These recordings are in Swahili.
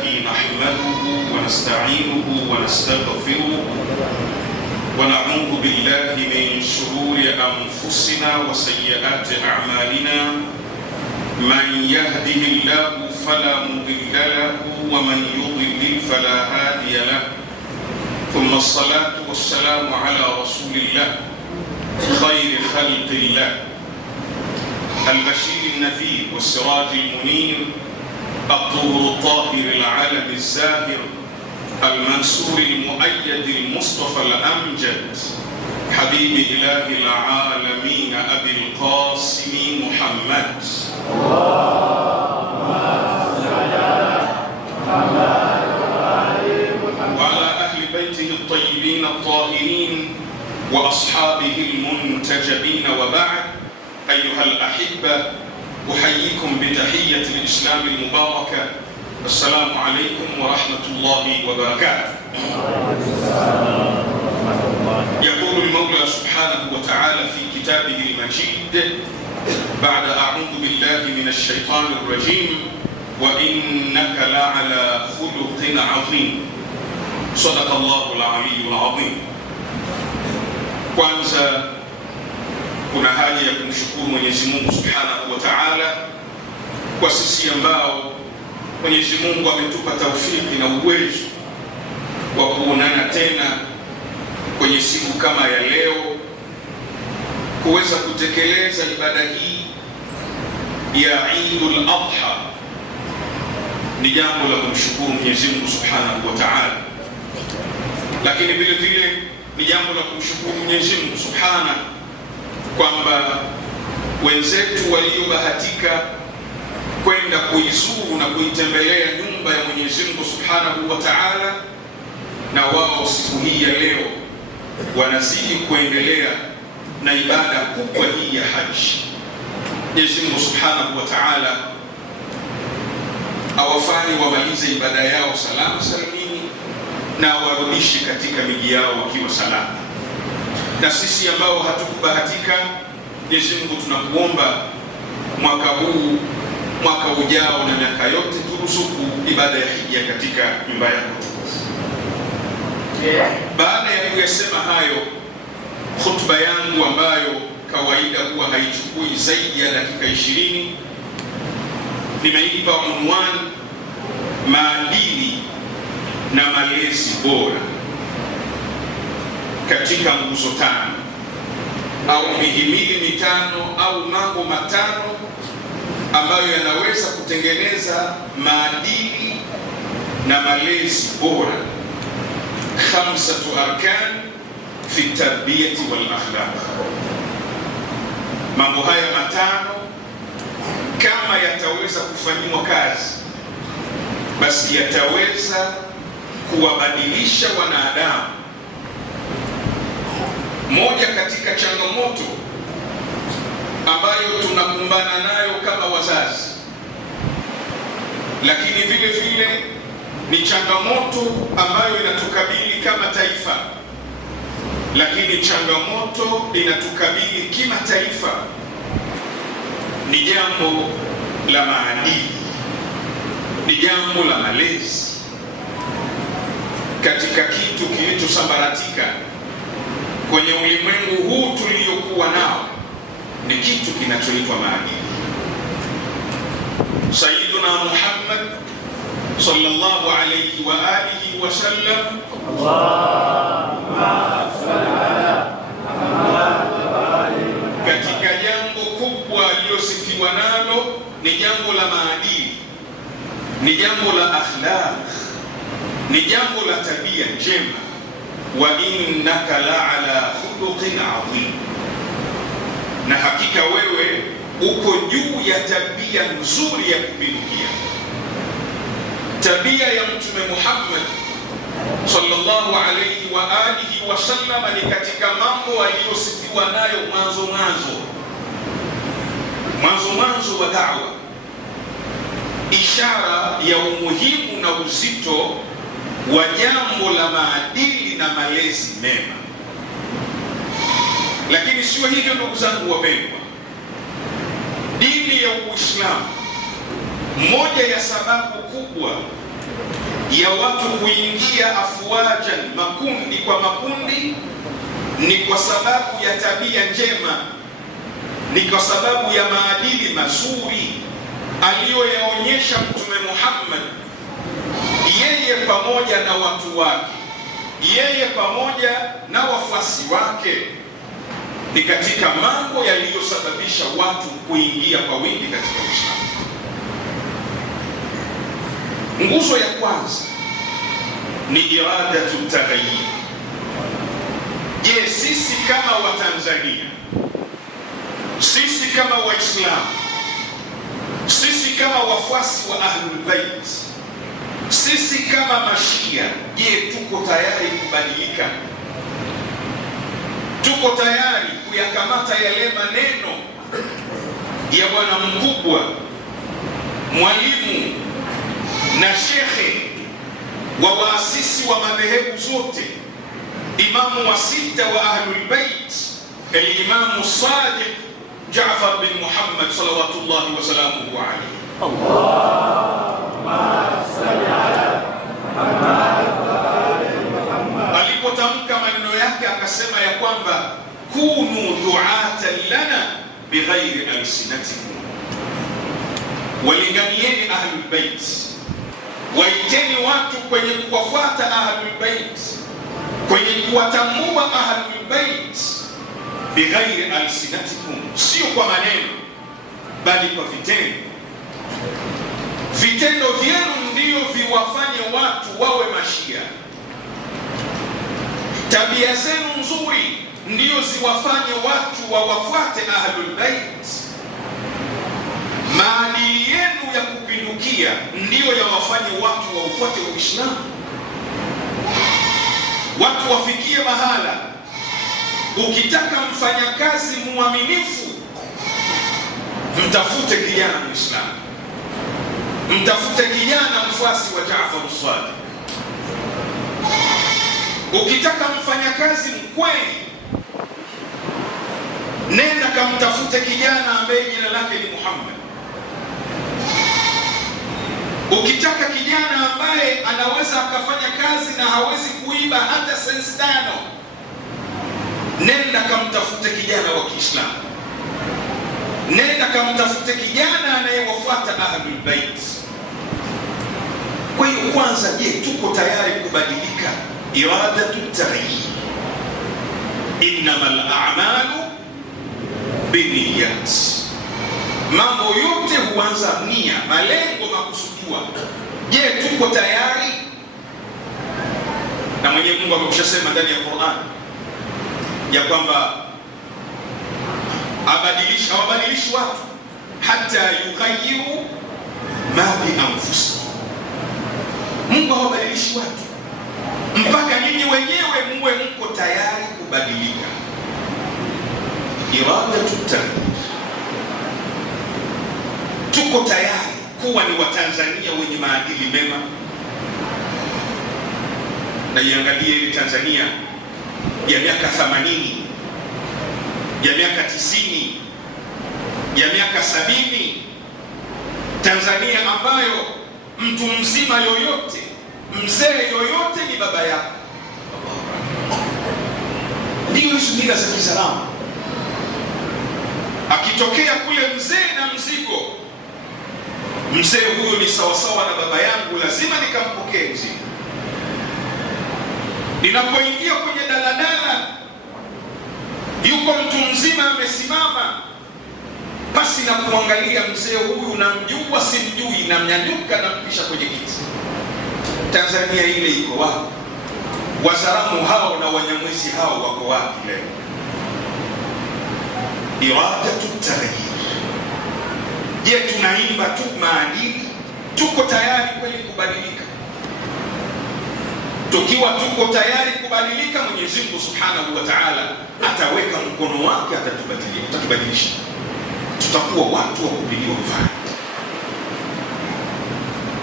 لله نحمده ونستعينه ونستغفره ونعوذ بالله من شرور أنفسنا وسيئات أعمالنا. من يهده الله فلا مضل له ومن يضلل فلا هادي له. ثم الصلاة والسلام على رسول الله خير خلق الله البشير النذير والسراج المنير الطهر الطاهر العالم الزاهر المنصور المؤيد المصطفى الأمجد حبيب إله العالمين أبي القاسم محمد. وعلى أهل بيته الطيبين الطاهرين وأصحابه المنتجبين. وبعد، أيها الأحبة، أحييكم بتحية الإسلام المباركة. السلام عليكم ورحمة الله وبركاته. يقول المولى سبحانه وتعالى في كتابه المجيد بعد أعوذ بالله من الشيطان الرجيم: وإنك لعلى خلق عظيم. صدق الله العلي العظيم. Kwanza kuna haja ya kumshukuru Mwenyezi Mungu Subhanahu wa Ta'ala kwa sisi ambao Mwenyezi Mungu ametupa taufiki na uwezo wa kuonana tena kwenye siku kama ya leo, kuweza kutekeleza ibada hii ya Eidul Adha. Ni jambo la kumshukuru Mwenyezi Mungu Subhanahu wa Ta'ala, lakini vile vile ni jambo la kumshukuru Mwenyezi Mungu Subhanahu kwamba wenzetu waliobahatika kwenda kuizuru na kuitembelea nyumba ya Mwenyezi Mungu Subhanahu wa Ta'ala, na wao siku hii ya leo wanazidi kuendelea na ibada kubwa hii ya haji. Mwenyezi Mungu Subhanahu wa Ta'ala awafanye wamalize ibada yao salama salimini na warudishe katika miji yao wakiwa salama. Na sisi ambao hatukubahatika, Mwenyezi Mungu tunakuomba mwaka huu, mwaka ujao na miaka yote turuzuku ibada ya hija katika nyumba yako tukufu. Baada ya kuyasema hayo, khutba yangu ambayo kawaida huwa haichukui zaidi ya dakika 20 nimeipa unwani: maadili na malezi bora katika nguzo tano au mihimili mitano au mambo matano ambayo yanaweza kutengeneza maadili na malezi bora. Khamsatu arkan fi tarbiyati wal akhlaq. Mambo haya matano kama yataweza kufanyiwa kazi, basi yataweza kuwabadilisha wanadamu. Moja katika changamoto ambayo tunakumbana nayo kama wazazi, lakini vile vile ni changamoto ambayo inatukabili kama taifa, lakini changamoto inatukabili kimataifa, ni jambo la maadili, ni jambo la malezi katika kitu kilichosambaratika kwenye ulimwengu huu tuliokuwa nao, ni kitu kinachoitwa maadili. Sayyiduna Muhammad sallallahu alayhi wa alihi wa sallam, Allahumma salli ala Muhammad, katika jambo kubwa aliyosifiwa nalo ni jambo la maadili, ni jambo la akhlaq, ni jambo la tabia njema. Wa innaka la'ala khuluqin adhim, na hakika wewe uko juu ya tabia nzuri ya kupindukia. Tabia ya Mtume Muhammad sallallahu alayhi wa alihi wa sallam ni katika mambo aliyosifiwa nayo mwanzo wa da'wa, ishara ya umuhimu na uzito wa jambo la maadili na malezi mema. Lakini sio hivyo ndugu zangu wapendwa, dini ya Uislamu, moja ya sababu kubwa ya watu kuingia afwajan, makundi kwa makundi, ni kwa sababu ya tabia njema, ni kwa sababu ya maadili mazuri aliyoyaonyesha Mtume Muhammad, yeye pamoja na watu wake, yeye pamoja na wafuasi wake. Ni katika mambo yaliyosababisha watu kuingia kwa wingi katika Uislamu. Nguzo ya kwanza ni iradatu taghayyur. Je, sisi kama Watanzania, sisi kama Waislamu, sisi kama wafuasi wa Ahlul Bait, sisi kama Mashia, je, tuko tayari kubadilika? Tuko tayari kuyakamata yale maneno ya bwana mkubwa, mwalimu na shekhe wa waasisi wa madhehebu zote, imamu wa sita wa Ahlul Bait, al-Imamu Sadiq Jaafar bin Muhammad salawatullahi wa salamuhu alayhi. Allahumma salli ala Muhammad wa ali Muhammad. Alipotamka maneno yake akasema ya kwamba kunu du'atan lana bighairi alsinatikum, walinganieni Ahlul Bait, waiteni watu kwenye kuwafuata Ahlul Bait, kwenye kuwatambua Ahlul Bait, bighairi alsinatikum, sio kwa maneno bali kwa vitendo. Vitendo vyenu ndio viwafanye watu wawe Mashia. Tabia zenu nzuri ndio ziwafanye watu wawafuate Ahlul Bait. Maadili yenu ya kupindukia ndio yawafanye watu waufuate Uislamu. Watu wafikie mahala, ukitaka mfanyakazi muaminifu, mtafute kijana Muislamu, mtafute kijana mfuasi wa Jaafar Sadiq. Ukitaka mfanyakazi mkweli, nenda kamtafute kijana ambaye jina lake ni Muhammad. Ukitaka kijana ambaye anaweza akafanya kazi na hawezi kuiba hata sensi tano, nenda kamtafute kijana wa Kiislamu, nenda kamtafute kijana anayewafuata Ahlul Bait. Kwa hiyo kwanza, je, tuko tayari kubadilika? Iradatu taghayyur, innamal a'malu binniyat. Mambo yote huanza nia, malengo makusudiwa. Je, tuko tayari? Na Mwenyezi Mungu amekushasema ndani ya Qur'an ya kwamba hawabadilishi watu hata yughayyiru ma bi anfusihim. Mungu hawabadilishi watu mpaka nyinyi wenyewe muwe mko tayari kubadilika. Iradatu taghayyur, tuko tayari kuwa ni Watanzania wenye maadili mema. Na iangalie ile Tanzania ya miaka 80, ya miaka 90, ya miaka 70, Tanzania ambayo mtu mzima yoyote, mzee yoyote ni baba yako. Ndio mila za Kiislamu. Akitokea kule mzee na mzigo, mzee huyo ni sawasawa na baba yangu, lazima nikampokee mzigo. Ninapoingia kwenye daladala, yuko mtu mzima amesimama, basi na kuangalia mzee huyu, namjua simjui, namnyanyuka nampisha kwenye kiti. Tanzania ile iko wapi? Wazaramu hao na Wanyamwezi hao wako wapi leo? Iradatu taghayyur. Je, tunaimba tu maadili? Tuko tayari kweli kubadilika? Tukiwa tuko tayari kubadilika, Mwenyezi Mungu Subhanahu wa Ta'ala ataweka mkono wake, atatubadilisha. Tutakuwa watu wa kupigiwa mfano.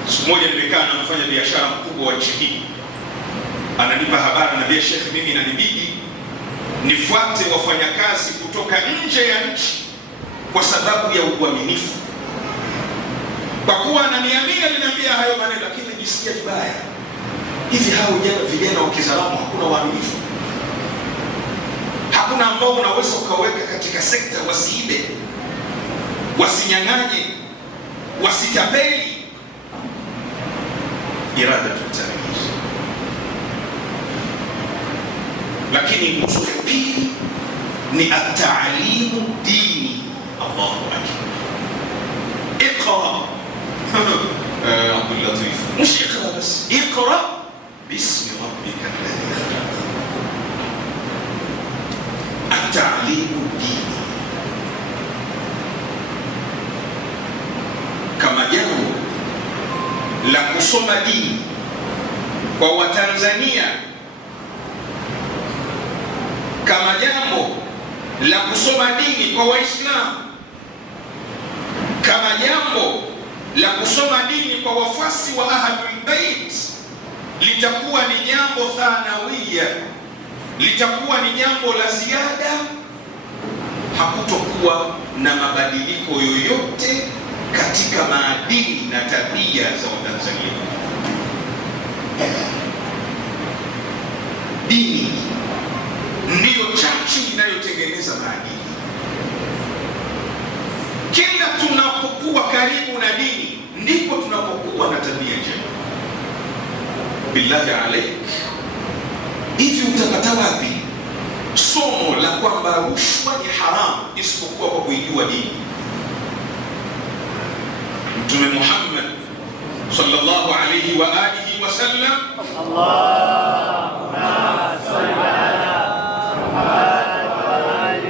Siku moja nimekaa na mfanya biashara mkubwa wa nchi hii, ananipa habari, na Sheikh, mimi inanibidi nifuate wafanyakazi kutoka nje ya nchi kwa sababu ya uaminifu. Kwa kuwa ananiamini, aliniambia hayo maneno, lakini najisikia vibaya. Hivi hao vijana wa Kizalamu hakuna waaminifu? Hakuna ambao unaweza ukaweka katika sekta wasiibe, wasinyang'anye, wasitapeli? Irada tutarihi. Lakini nguzo ya pili ni at-taalimu dini. Allahu akbar. Iqra Abdul Latif, mش اقرا بس، اقرا باسم ربك الذي خلق. التعليم الديني kama jambo la kusoma dini kwa Watanzania, kama jambo la kusoma dini kwa Waislamu, kama jambo la kusoma dini kwa wafuasi wa Ahlul Bait litakuwa ni jambo thanawia, litakuwa ni jambo la ziada, hakutokuwa na mabadiliko yoyote katika maadili na tabia za Watanzania. Dini ndiyo chachu inayotengeneza maadili. Kila tunapokuwa karibu na dini ndipo tunapokuwa na tabia njema. Billahi alaik, hivi utapata wapi somo la kwamba rushwa ni haramu isipokuwa kwa kuijua dini? Mtume Muhammad sallallahu alayhi wa alihi wa sallam, Allahumma salli ala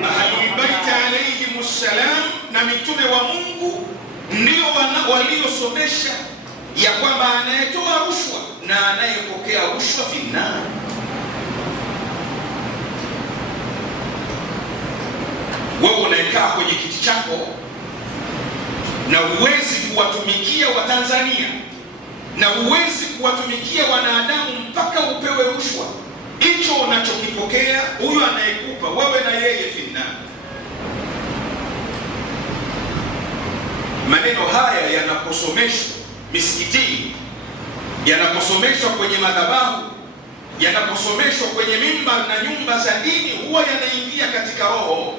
Ahlul Bait alayhimus salam, na mitume wa Mungu ndio waliosomesha ya kwamba anayetoa rushwa na anayepokea rushwa finna. Wewe unaekaa kwenye kiti chako na uwezi kuwatumikia Watanzania na uwezi kuwatumikia wanadamu mpaka upewe rushwa. Hicho unachokipokea huyo anayekupa wewe na yeye finna. Maneno haya yanaposomeshwa misikitini, yanaposomeshwa kwenye madhabahu, yanaposomeshwa kwenye mimbar na nyumba za dini, huwa yanaingia katika roho,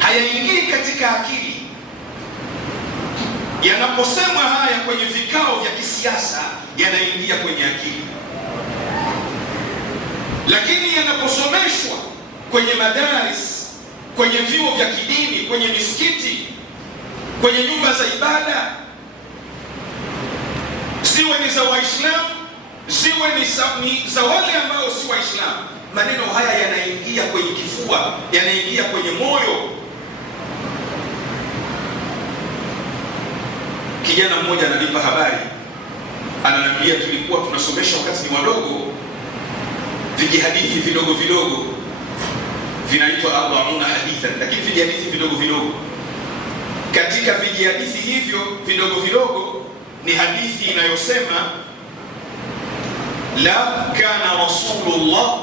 hayaingii katika akili. Yanaposemwa haya kwenye vikao vya kisiasa, yanaingia kwenye akili. Lakini yanaposomeshwa kwenye madaris, kwenye vyuo vya kidini, kwenye misikiti, kwenye nyumba za ibada, ziwe ni za Waislamu, ziwe ni za wale ambao si Waislamu, maneno haya yanaingia kwenye kifua, yanaingia kwenye moyo. Kijana mmoja ananipa habari, ananiambia tulikuwa tunasomesha wakati ni wadogo vijihadithi vidogo vidogo, vinaitwa 40 hadithan, lakini vijihadithi vidogo vidogo. Katika vijihadithi hivyo vidogo vidogo ni hadithi inayosema la kana Rasulullah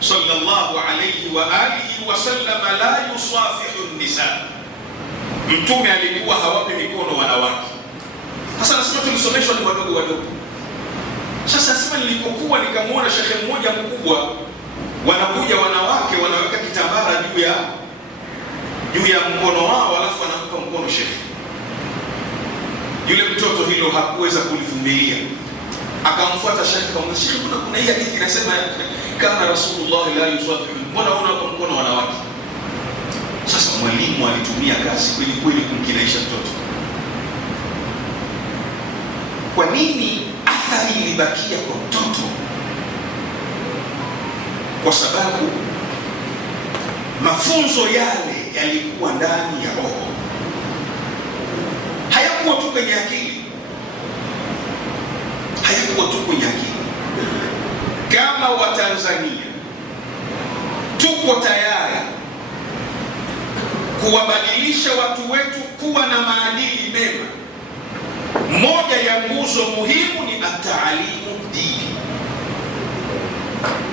sallallahu alayhi wa alihi wa sallam la yusafihu an-nisa, mtume alikuwa hawapi mikono wanawake. Sasa nasema tulisomeshwa ni wadogo wadogo. Sasa nasema nilipokuwa nikamwona shekhe mmoja mkubwa, wanakuja wanawake wanaweka kitambara juu ya mkono wao, alafu wanampa mkono shekhe. Yule mtoto hilo hakuweza kulivumilia, akamfuata shekhe, akamwambia shekhe, kuna hii hadithi inasema kana Rasulullah la yusafihu, mbona unawapa mkono wanawake? Sasa mwalimu alitumia kazi kweli kweli kumkinaisha mtoto. Kwa nini athari ilibakia kwa mtoto? Kwa sababu mafunzo yale yalikuwa ndani ya roho, hayakuwa tu kwenye akili, hayakuwa tu kwenye akili. Kama Watanzania tuko tayari kuwabadilisha watu wetu kuwa na maadili mema, moja ya nguzo muhimu ni at-taalimu dini.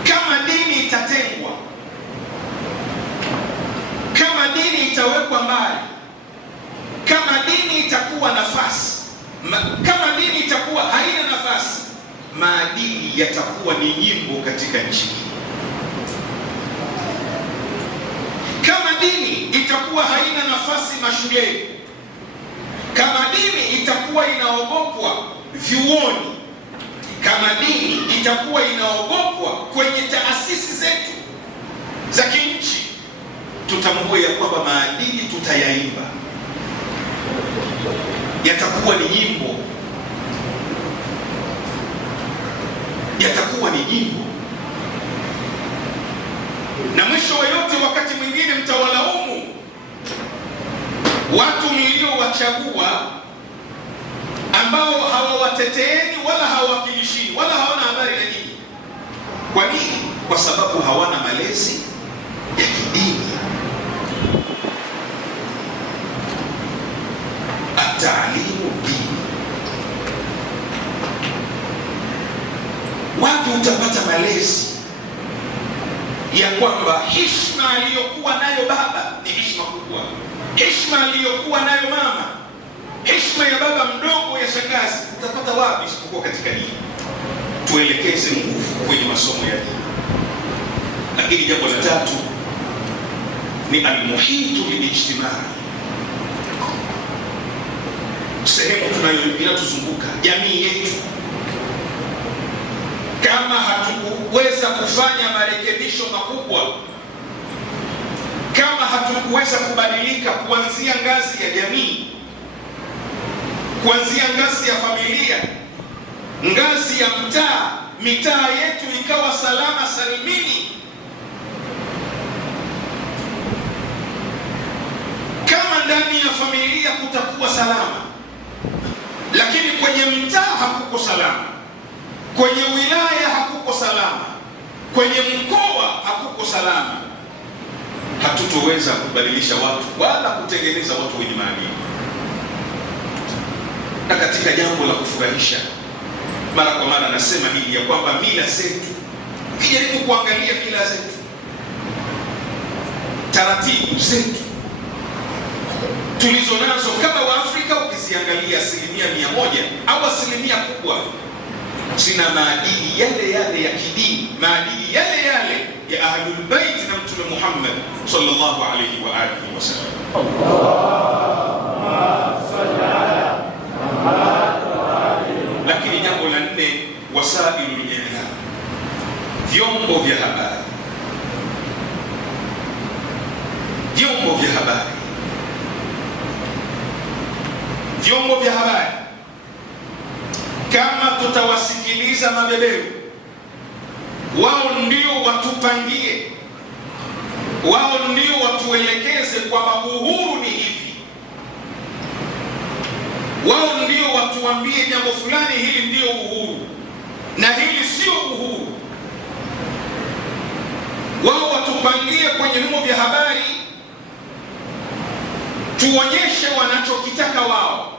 Kama dini itatengwa, kama dini itawekwa mbali, kama dini itakuwa nafasi, kama dini itakuwa haina nafasi, maadili yatakuwa ni nyimbo katika nchi hii. Kama dini itakuwa haina nafasi mashuleni, kama dini itakuwa inaogopwa vyuoni, kama dini itakuwa inaogopwa kwenye taasisi zetu za kinchi, tutambue ya kwamba maadili tutayaimba, yatakuwa ni nyimbo, yatakuwa ni nyimbo. Na mwisho wa yote, wakati mwingine mtawalaumu watu mliowachagua ambao hawawateteeni wala hawawakilishini wala hawana habari na nyinyi. Kwa nini? Kwa sababu hawana malezi ya kidini. At-taalimu dini. Wapi utapata malezi ya kwamba heshima aliyokuwa nayo baba ni heshima kubwa, heshima aliyokuwa nayo mama, heshima ya baba mdogo, ya shangazi, utapata wapi isipokuwa katika dini? Tuelekeze nguvu kwenye masomo ya dini. Lakini jambo la tatu ni almuhitu lilijtimai, sehemu inatuzunguka, jamii yetu. Kama hatukuweza kufanya marekebisho makubwa, kama hatukuweza kubadilika kuanzia ngazi ya jamii, kuanzia ngazi ya familia, ngazi ya mtaa, mitaa yetu ikawa salama salimini, kama ndani ya familia kutakuwa salama, lakini kwenye mtaa hakuko salama, kwenye wilaya hakuko salama, kwenye mkoa hakuko salama, hatutoweza kubadilisha watu wala kutengeneza watu wenye maadili. Na katika jambo la kufurahisha, mara kwa mara nasema hili ya kwamba mila zetu, ukijaribu kuangalia mila zetu, taratibu zetu tulizo nazo kama Waafrika, ukiziangalia 100% au asilimia kubwa zina maadili yale yale ya kidini, maadili yale yale ya Ahlul Bait na Mtume Muhammad sallallahu alayhi wa alihi wasallam. Lakini jambo la nne, wasailul i'lam, vyombo vya habari. Vyombo vya habari, vyombo vya habari, kama tutawasikiliza mabeberu, wao ndio watupangie, wao ndio watuelekeze kwamba uhuru ni hivi, wao ndio watuambie jambo fulani, hili ndio uhuru na hili sio uhuru, wao watupangie kwenye vyombo vya habari, tuonyeshe wanachokitaka wao,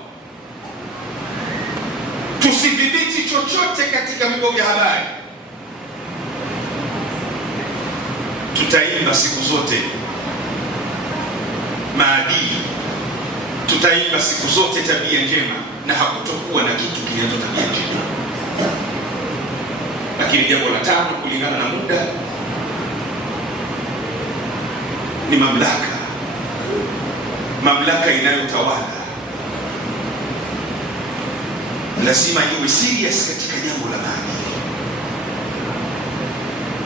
tusidhibiti chochote katika vyombo vya habari. Tutaimba siku zote maadili, tutaimba siku zote tabia njema, na hakutokuwa na kitu kinaitwa tabia njema. Lakini jambo la tano, kulingana na muda, ni mamlaka. Mamlaka inayotawala lazima iwe serious katika jambo la maadili.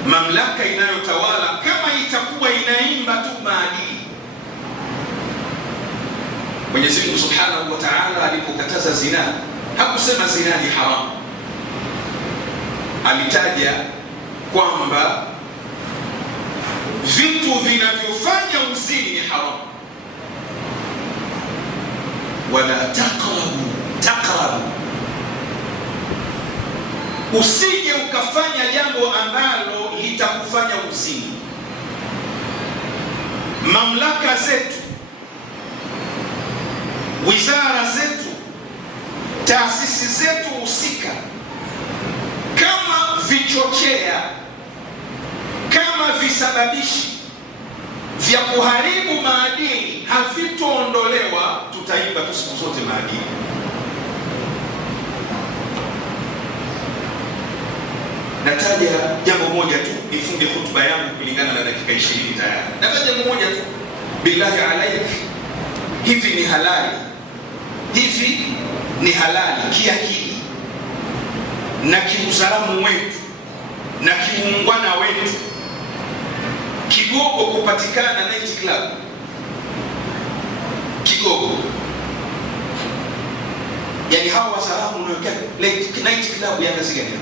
Mamlaka inayotawala kama itakuwa inaimba tu maadili, Mwenyezi Mungu Subhanahu wa Ta'ala alipokataza zina, hakusema zina ni haramu, alitaja kwamba vitu vinavyofanya uzini ni haramu. Wala taqrabu, usije ukafanya jambo ambalo litakufanya uzini. Mamlaka zetu, wizara zetu, taasisi zetu husika, kama vichochea, kama visababishi vya kuharibu maadili havitoondolewa, tutaimba tu siku zote maadili. Nataja jambo moja tu, nifunge hotuba yangu kulingana na dakika 20 tayari. Nataja jambo moja tu, billahi alaik, hivi ni halali? Hivi ni halali kiakili na kiuzalamu wetu na kiungwana wetu Kigogo kupatikana night club? Kigogo, yani hawa wasalamu unayokia night club ya kazi gani?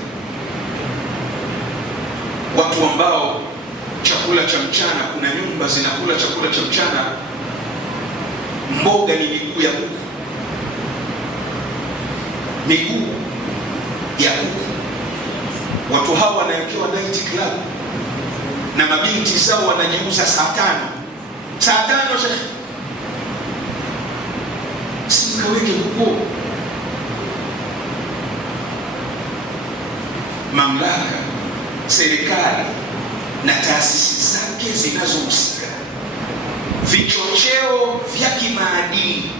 Watu ambao chakula cha mchana, kuna nyumba zinakula chakula cha mchana, mboga ni miguu ya kuku, miguu ya kuku. Watu hawa wanawekewa night club na mabinti zao wanajiuza saa tano shekhi. Simkaweke huko. Mamlaka, serikali na taasisi zake zinazohusika, vichocheo vya kimaadili,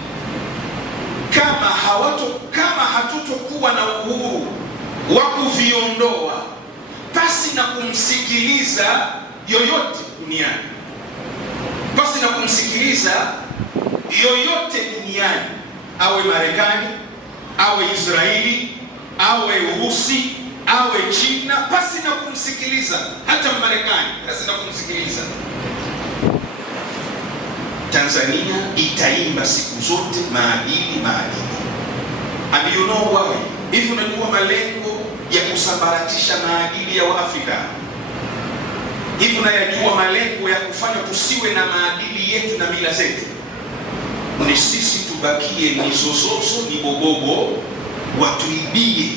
kama hatutokuwa na uhuru wa kuviondoa pasi na kumsikiliza yoyote duniani, pasi na kumsikiliza yoyote duniani, awe Marekani, awe Israeli, awe Urusi, awe China, pasi na kumsikiliza hata Marekani, pasi na kumsikiliza, Tanzania itaimba siku zote maadili. And you know why? Hivi unajua malengo ya kusambaratisha maadili ya Waafrika? Hivi unayajua malengo ya kufanya tusiwe na maadili yetu na mila zetu? Ni sisi tubakie ni zozozo, ni bobogo, watuibie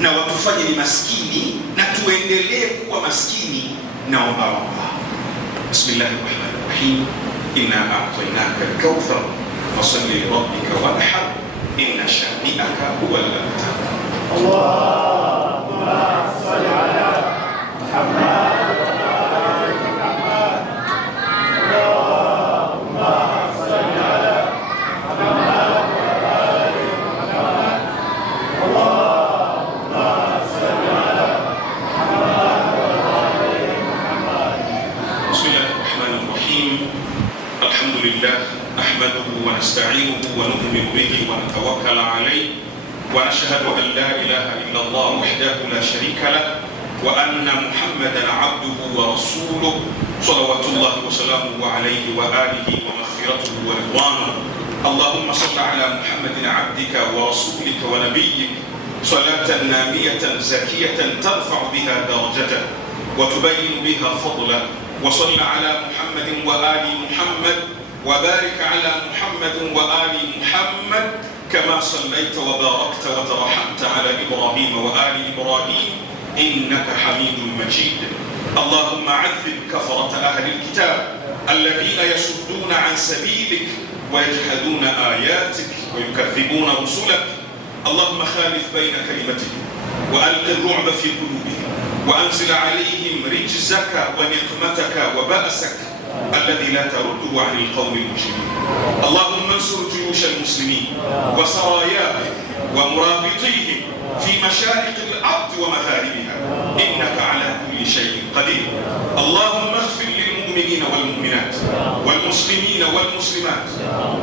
na watufanye ni maskini na tuendelee kuwa maskini na omba. Bismillahirrahmanirrahim. Inna a'tainaka al-kawthar fasalli li rabbika wanhar inna shani'aka huwal abtar. Allahumma salli ala Muhammad. نحمده ونستعينه ونؤمن به ونتوكل عليه ونشهد أن لا إله إلا الله وحده لا شريك له وأن محمدا عبده ورسوله صلوات الله وسلامه عليه وآله ومغفرته ورضوانه. اللهم صل على محمد عبدك ورسولك ونبيك صلاة نامية زكية ترفع بها درجته وتبين بها فضله. وصل على محمد وآل محمد وبارك على محمد وآل محمد كما صليت وباركت وترحمت على إبراهيم وآل إبراهيم إنك حميد مجيد. اللهم عذب كفرة أهل الكتاب الذين يصدون عن سبيلك ويجحدون آياتك ويكذبون رسلك. اللهم خالف بين كلمتهم وألق الرعب في قلوبهم وأنزل عليهم رجزك ونقمتك وبأسك الذي لا ترده عن القوم المجرمين. اللهم انصر جيوش المسلمين وسراياهم ومرابطيهم في مشارق الأرض ومغاربها إنك على كل شيء قدير. اللهم اغفر للمؤمنين والمؤمنات والمسلمين والمسلمات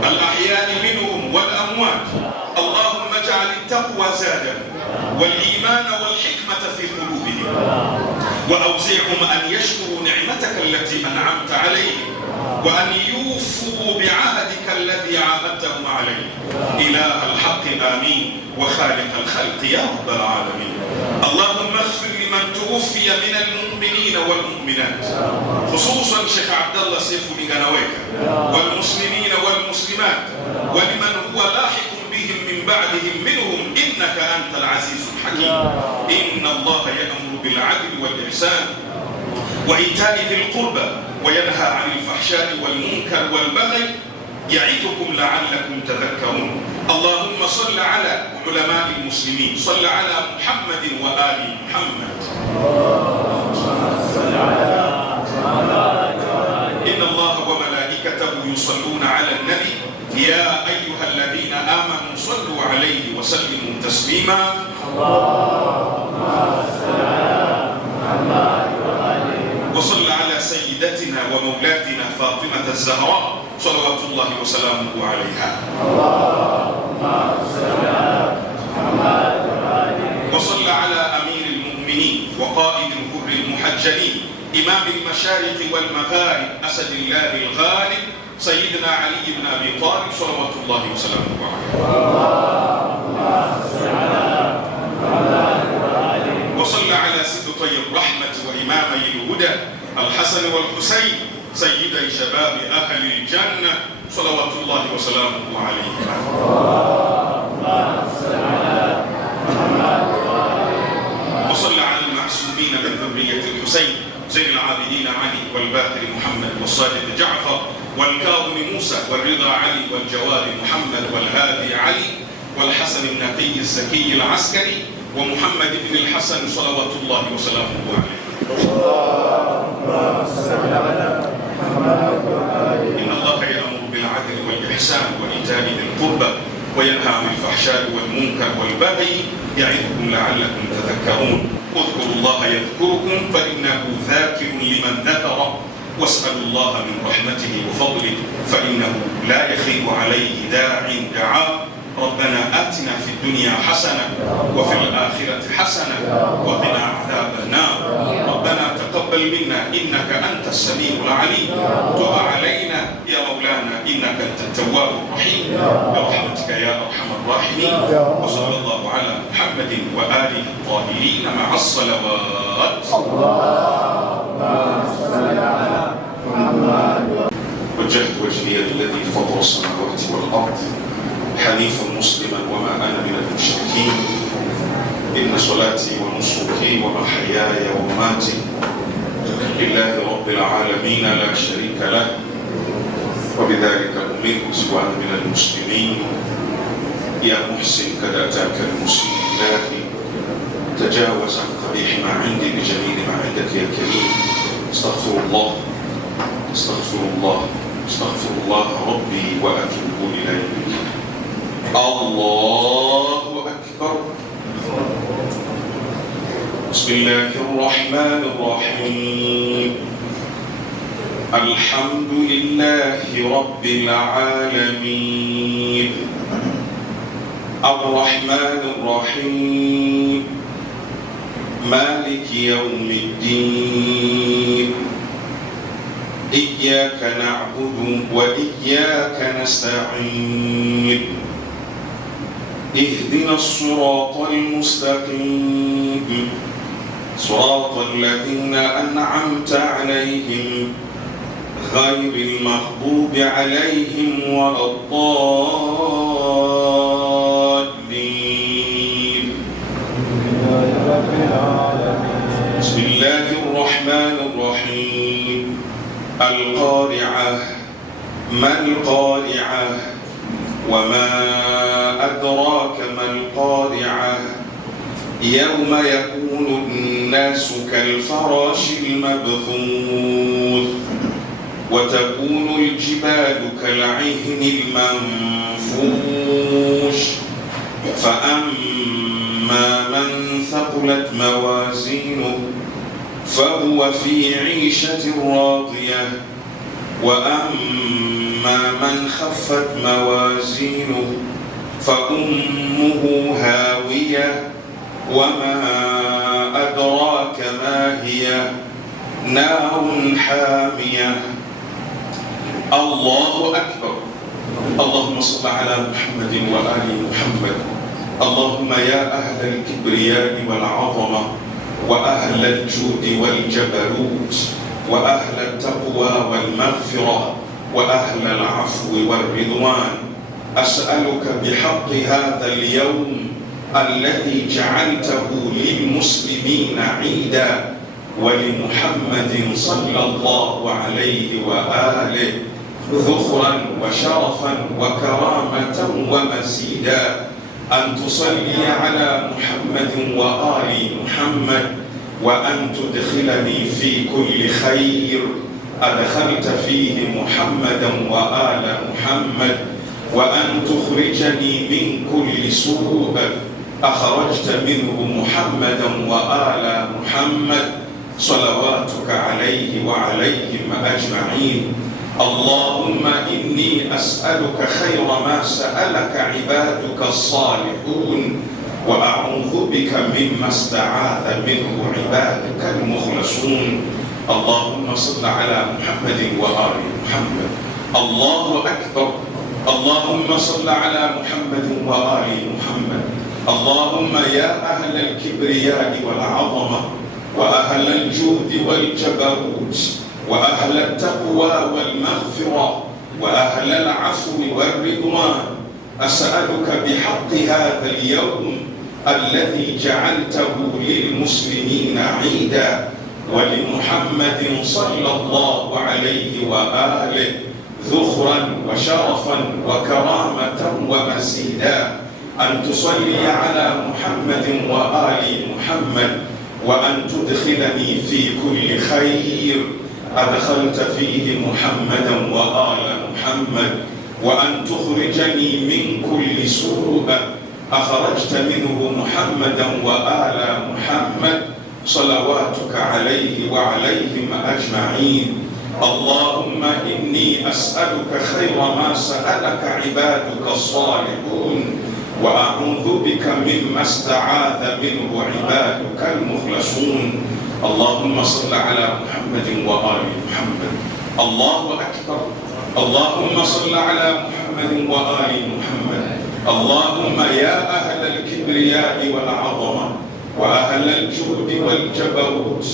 الأحياء منهم والأموات. اللهم اجعل التقوى زادهم والإيمان والحكمة في قلوبهم وأوزعهم أن يشكروا نعمتك التي أنعمت عليهم وأن يوفوا بعهدك الذي عاهدتهم عليه. إله الحق آمين وخالق الخلق يا رب العالمين. اللهم اغفر لمن توفي من المؤمنين والمؤمنات خصوصا شيخ عبد الله سيف لغنويك والمسلمين والمسلمات ولمن هو لاحق بهم من بعدهم منهم إنك أنت العزيز الحكيم. إن الله يأمر بالعدل والإحسان وإيتاء ذي القربى وينهى عن الفحشاء والمنكر والبغي يعظكم لعلكم تذكرون. اللهم صل على علماء المسلمين، صل على محمد وآل محمد. إن الله وملائكته يصلون على النبي يا أيها الذين آمنوا صلوا عليه وسلموا تسليما. اللهم صل على الزهراء صلوات الله وسلامه عليها. وصلى على أمير المؤمنين وقائد الغر المحجلين إمام المشارق والمغارب أسد الله الغالب سيدنا علي بن أبي طالب صلوات الله وسلامه عليه. وصلى على سبطي الرحمة وإمامي الهدى الحسن والحسين سيدي شباب أهل الجنة صلوات الله وسلامه عليه. وصلى على المعصومين من ذرية الحسين زين العابدين علي والباقر محمد والصادق جعفر والكاظم موسى والرضا علي والجواد محمد والهادي علي والحسن النقي الزكي العسكري ومحمد بن الحسن صلوات الله وسلامه عليه. إن الله يأمر بالعدل والإحسان وإيتاء ذي القربى وينهى عن الفحشاء والمنكر والبغي يعظكم لعلكم تذكرون. اذكروا الله يذكركم فإنه ذاكر لمن ذكره واسألوا الله من رحمته وفضله فإنه لا يخيب عليه داع دعاه. ربنا آتنا في الدنيا حسنة وفي الآخرة حسنة وقنا عذاب النار. ربنا تقبل منا إنك أنت السميع العليم. تب علينا يا مولانا إنك أنت التواب الرحيم برحمتك يا أرحم الراحمين. وصلى الله على محمد وآله الطاهرين مع الصلوات. وجهت وجهي الذي فطر السماوات والأرض حنيفا مسلما وما أنا من المشركين. إن صلاتي ونسكي ومحياي ومماتي لله رب العالمين لا شريك له وبذلك أمرت وأنا من المسلمين. يا محسن قد أتاك المسيء إلهي تجاوز عن قبيح ما عندي بجميل ما عندك يا كريم. استغفر الله استغفر الله استغفر الله ربي وأتوب إليه. الله أكبر. بسم الله الرحمن الرحيم. الحمد لله رب العالمين الرحمن الرحيم مالك يوم الدين إياك نعبد وإياك نستعين اهدنا الصراط المستقيم صراط الذين أنعمت عليهم غير المغضوب عليهم ولا الضالين. بسم الله الرحمن الرحيم. القارعة ما القارعة وما أدراك ما القارعة يوم يكون الناس كالفراش المبثوث وتكون الجبال كالعهن المنفوش فأما من ثقلت موازينه فهو في عيشة راضية وأما من خفت موازينه فأمه هاوية وما أدراك ما هي نار حامية. الله أكبر. اللهم صل على محمد وآل محمد. اللهم يا أهل الكبرياء والعظمة وأهل الجود والجبروت وأهل التقوى والمغفرة وأهل العفو والرضوان أسألك بحق هذا اليوم الذي جعلته للمسلمين عيدا ولمحمد صلى الله عليه وآله ذخرا وشرفا وكرامة ومزيدا أن تصلي على محمد وآل محمد وأن تدخلني في كل خير أدخلت فيه محمدا وآل محمد وأن تخرجني من كل سوء أخرجت منه محمدا وآل محمد صلواتك عليه وعليهم أجمعين. اللهم إني أسألك خير ما سألك عبادك الصالحون وأعوذ بك مما استعاذ منه عبادك المخلصون. اللهم صل على محمد وآل محمد. الله أكبر. اللهم صل على محمد وآل محمد. اللهم يا أهل الكبرياء والعظمة وأهل الجود والجبروت وأهل التقوى والمغفرة وأهل العفو والرضوان، أسألك بحق هذا اليوم الذي جعلته للمسلمين عيدا ولمحمد صلى الله عليه وآله ذخرا وشرفا وكرامة ومزيدا، أن تصلي على محمد وآل محمد، وأن تدخلني في كل خير أدخلت فيه محمدا وآل محمد، وأن تخرجني من كل سوء أخرجت منه محمدا وآل محمد، صلواتك عليه وعليهم أجمعين. اللهم إني أسألك خير ما سألك عبادك الصالحون وأعوذ بك مما استعاذ منه عبادك المخلصون. اللهم صل على محمد وآل محمد. الله أكبر. اللهم صل على محمد وآل محمد. اللهم يا أهل الكبرياء والعظمة وأهل الجود والجبروت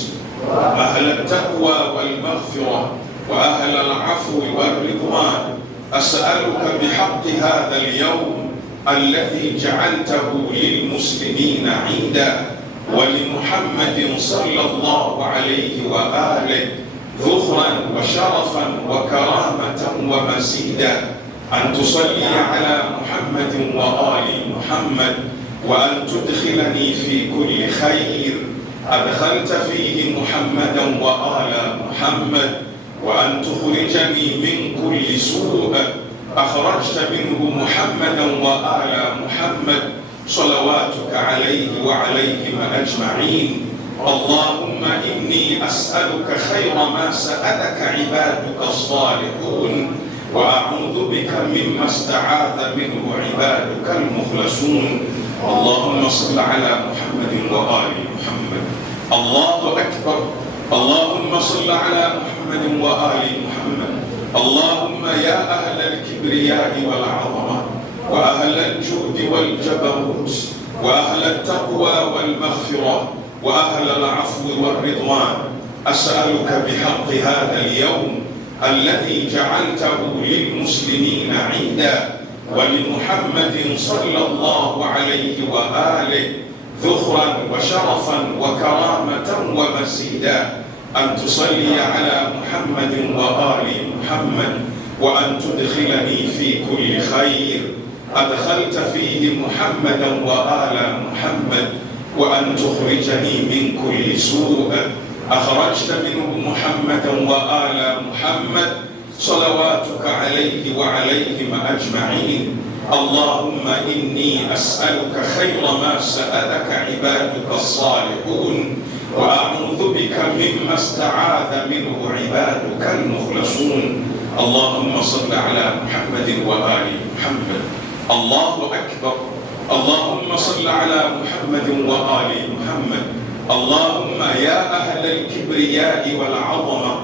وأهل التقوى والمغفرة وأهل العفو والرضوان، أسألك بحق هذا اليوم الذي جعلته للمسلمين عيدا ولمحمد صلى الله عليه وآله ذخرا وشرفا وكرامة ومزيدا، أن تصلي على محمد وآل محمد، وأن تدخلني في كل خير أدخلت فيه محمدا وآل محمد، وأن تخرجني من كل سوء أخرجت منه محمدا وآل محمد، صلواتك عليه وعليهم أجمعين. اللهم إني أسألك خير ما سألك عبادك الصالحون وأعوذ بك مما استعاذ منه عبادك المخلصون. اللهم صل على محمد وآل محمد. الله أكبر. اللهم صل على محمد وآل محمد. اللهم يا أهل الكبرياء والعظمة وأهل الجود والجبروت وأهل التقوى والمغفرة وأهل العفو والرضوان، أسألك بحق هذا اليوم الذي جعلته للمسلمين عيدا ولمحمد صلى الله عليه وآله ذخرا وشرفا وكرامة ومزيدا، أن تصلي على محمد وآل محمد، وأن تدخلني في كل خير أدخلت فيه محمدا وآل محمد، وأن تخرجني من كل سوء أخرجت منه محمدا وآل محمد، صلواتك عليه وعليهم أجمعين. اللهم إني أسألك خير ما سألك عبادك الصالحون وأعوذ بك مما استعاذ منه عبادك المخلصون. اللهم صل على محمد وآل محمد. الله أكبر. اللهم صل على محمد وآل محمد. اللهم يا أهل الكبرياء والعظمة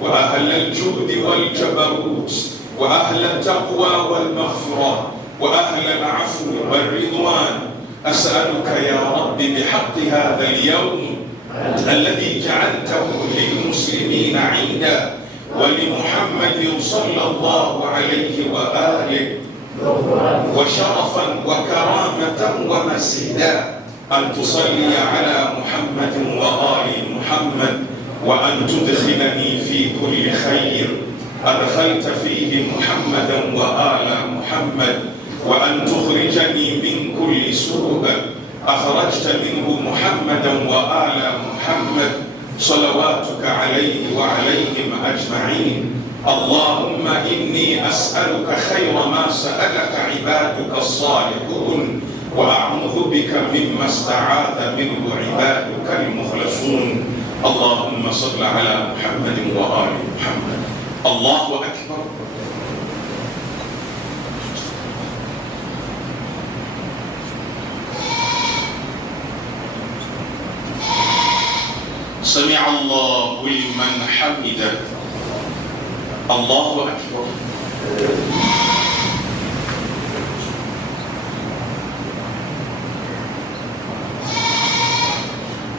وأهل الجود والجبروت وأهل التقوى والمغفرة وأهل العفو والرضوان، أسألك يا رب بحق هذا اليوم الذي جعلته للمسلمين عيدا ولمحمد صلى الله عليه وآله وشرفا وكرامة ومزيدا، أن تصلي على محمد وآل محمد، وأن تدخلني في كل خير أدخلت فيه محمدا وآل محمد، وأن تخرجني من كل سوء أخرجت منه محمدا وآل محمد، صلواتك عليه وعليهم أجمعين. اللهم إني أسألك خير ما سألك عبادك الصالحون وأعوذ بك مما استعاذ منه عبادك المخلصون. اللهم صل على محمد وآل محمد. الله أكبر. سمع الله لمن حمده. الله أكبر.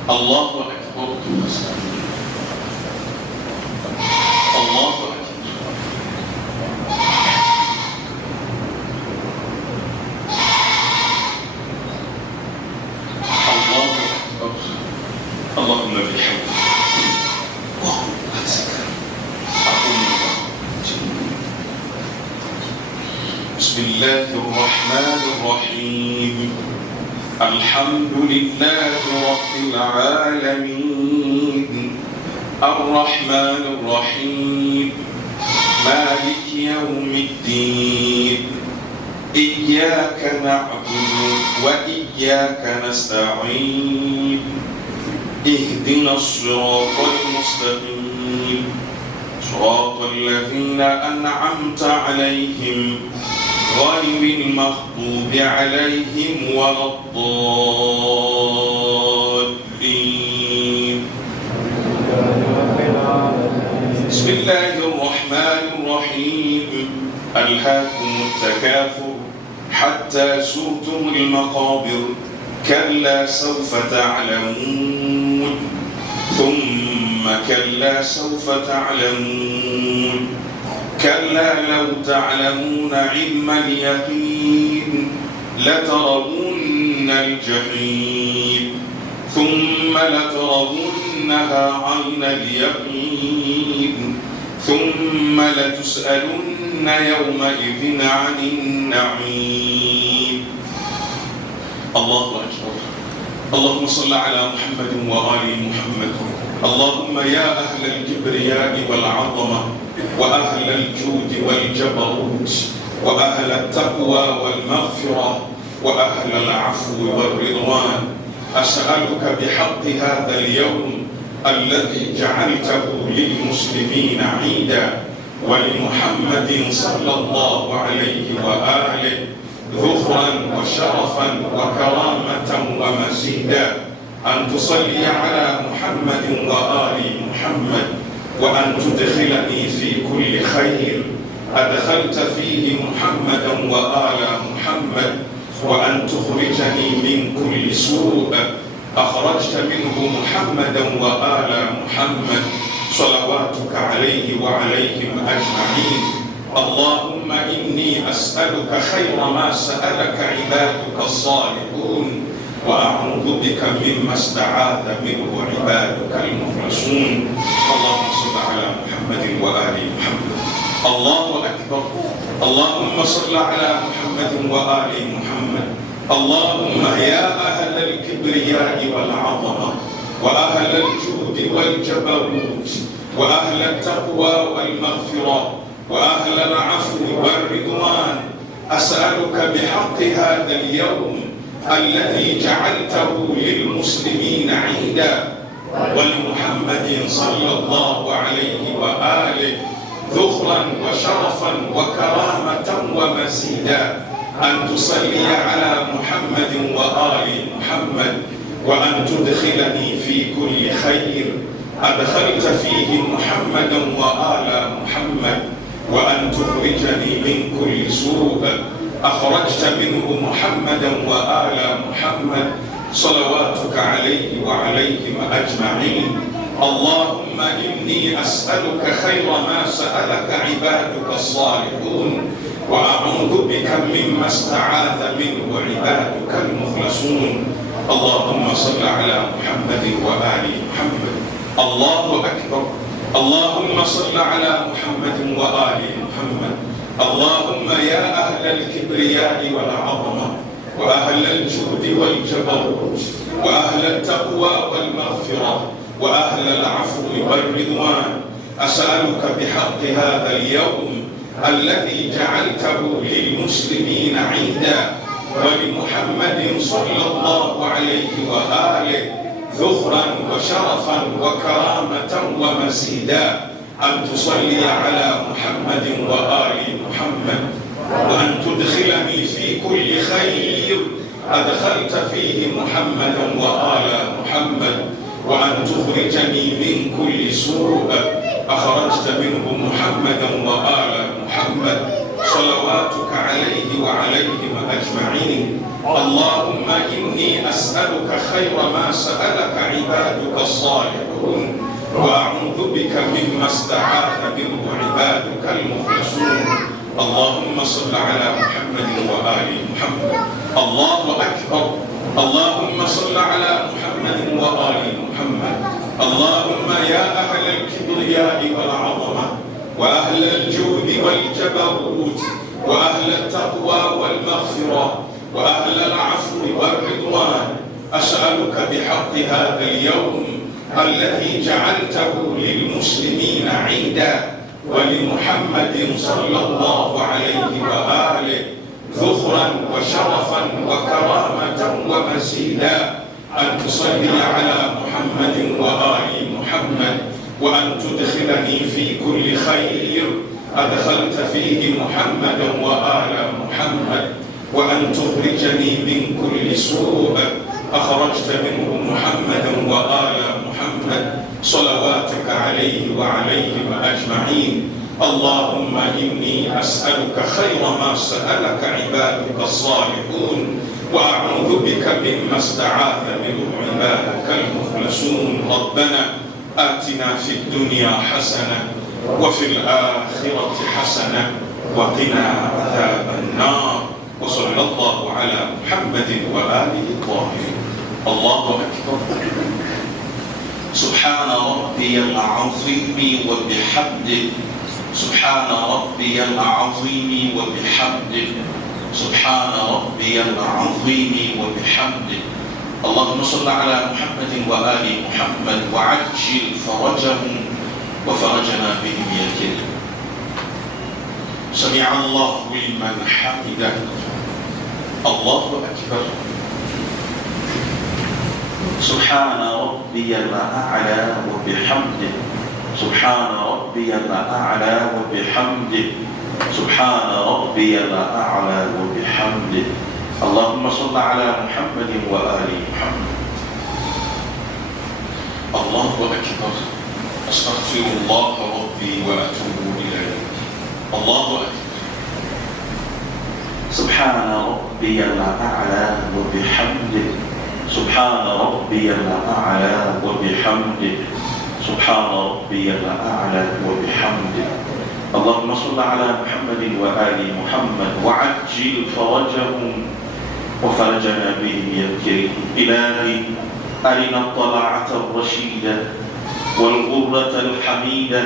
الله أكبر. الله أكبر. اللهم بحمدك. بسم الله الرحمن الرحيم. الحمد لله رب العالمين الرحمن الرحيم مالك يوم الدين إياك نعبد وإياك نستعين اهدنا الصراط المستقيم صراط الذين أنعمت عليهم غير المغضوب عليهم ولا الضالين. بسم الله الرحمن الرحيم. ألهاكم التكاثر حتى زرتم المقابر كلا سوف تعلمون ثم كلا سوف تعلمون كلا لو تعلمون علم اليقين لترون الجحيم ثم لترونها عين اليقين ثم لتسألن يومئذ عن النعيم. الله أكبر. اللهم صل على محمد وآل محمد. اللهم يا أهل الكبرياء والعظمة وأهل الجود والجبروت وأهل التقوى والمغفرة وأهل العفو والرضوان، أسألك بحق هذا اليوم الذي جعلته للمسلمين عيدا ولمحمد صلى الله عليه وآله ذخرا وشرفا وكرامة ومزيدا، أن تصلي على محمد وآل محمد وأن تدخلني في كل خير أدخلت فيه محمدا وآل محمد وأن تخرجني من كل سوء أخرجت منه محمدا وآل محمد صلواتك عليه وعليهم أجمعين. اللهم إني أسألك خير ما سألك عبادك الصالحون وأعوذ بك مما استعاذ منه عبادك المخلصون. اللهم صل على محمد وآل محمد. الله أكبر. اللهم صل على محمد وآل محمد. اللهم يا أهل الكبرياء والعظمة وأهل الجود والجبروت وأهل التقوى والمغفرة وأهل العفو والرضوان، أسألك بحق هذا اليوم الذي جعلته للمسلمين عيدا ولمحمد صلى الله عليه وآله ذخرا وشرفا وكرامة ومزيدا، أن تصلي على محمد وآل محمد وأن تدخلني في كل خير أدخلت فيه محمدا وآل محمد وأن تخرجني من كل سوء أخرجت منه محمدا وآل محمد صلواتك عليه وعليهم أجمعين. اللهم إني أسألك خير ما سألك عبادك الصالحون وأعوذ بك مما استعاذ منه عبادك المخلصون. اللهم صل على محمد وآل محمد. الله أكبر. اللهم صل على محمد وآل محمد. اللهم يا أهل الكبرياء والعظمة وأهل الجود والجبروت وأهل التقوى والمغفرة وأهل العفو والرضوان، أسألك بحق هذا اليوم الذي جعلته للمسلمين عيدا ولمحمد صلى الله عليه وآله ذخرا وشرفا وكرامة ومزيدا، أن تصلي على محمد وآل محمد، وأن تدخلني في كل خير أدخلت فيه محمدا وآل محمد، وأن تخرجني من كل سوء أخرجت منه محمدا وآل محمد، صلواتك عليه وعليهم أجمعين. اللهم إني أسألك خير ما سألك عبادك الصالحون، وأعوذ بك مما استعاذ منه عبادك المخلصون. اللهم صل على محمد وآل محمد. الله أكبر. اللهم صل على محمد وآل محمد. اللهم يا أهل الكبرياء والعظمة، وأهل الجود والجبروت، وأهل التقوى والمغفرة، وأهل العفو والرضوان، أسألك بحق هذا اليوم الذي جعلته للمسلمين عيدا ولمحمد صلى الله عليه وآله ذخرا وشرفا وكرامة ومزيدا، أن تصلي على محمد وآل محمد، وأن تدخلني في كل خير أدخلت فيه محمدا وآل محمد، وأن تخرجني من كل سوء أخرجت منه محمدا وآل محمد، صلواتك عليه وعليهم أجمعين. اللهم إني أسألك خير ما سألك عبادك الصالحون، وأعوذ بك مما استعاذ منه عبادك المخلصون. ربنا آتنا في الدنيا حسنة وفي الآخرة حسنة وقنا عذاب النار، وصلى الله على محمد وآله الطاهرين. الله أكبر. سبحان ربي العظيم وبحمده، سبحان ربي العظيم وبحمده، سبحان ربي العظيم وبحمده. اللهم صل على محمد وآل محمد وعجل فرجهم وفرجنا بهم يا كريم. سمع الله لمن حمده. الله أكبر. سبحان ربي الأعلى وبحمده، سبحان ربي الأعلى وبحمده، سبحان ربي الأعلى وبحمده. اللهم صل على محمد وآل محمد. الله أكبر. أستغفر الله ربي وأتوب إليه. الله أكبر. سبحان ربي الأعلى وبحمده، سبحان ربي الأعلى وبحمده، سبحان ربي الأعلى وبحمده. اللهم صل على محمد وآل محمد وعجل فرجهم وفرجنا بهم يا كريم. إلهي أرنا الطلعة الرشيدة والغرة الحميدة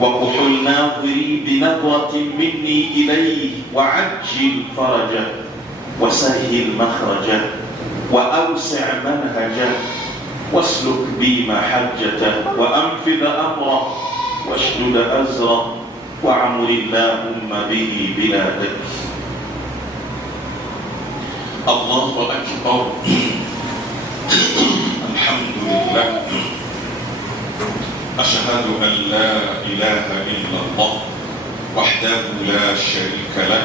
وكحل ناظري بنظرة مني إليه، وعجل فرجه وسهل مخرجه وأوسع منهجه واسلك بي محجته وأنفذ أمره واشدد أزره وعمر اللهم به بلادك. الله أكبر. الحمد لله. أشهد أن لا إله إلا الله وحده لا شريك له،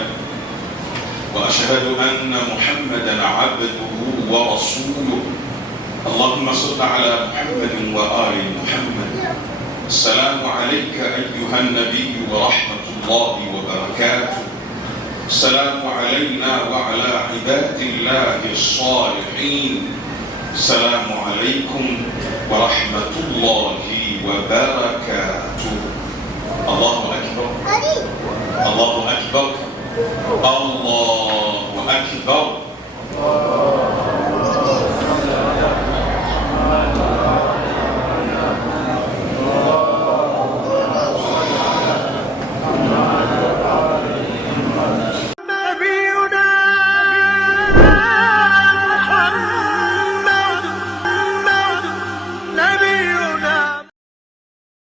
وأشهد أن محمدا عبده ورسوله. اللهم صل على محمد وآل محمد. السلام عليك أيها النبي ورحمة الله وبركاته. السلام علينا وعلى عباد الله الصالحين. السلام عليكم ورحمة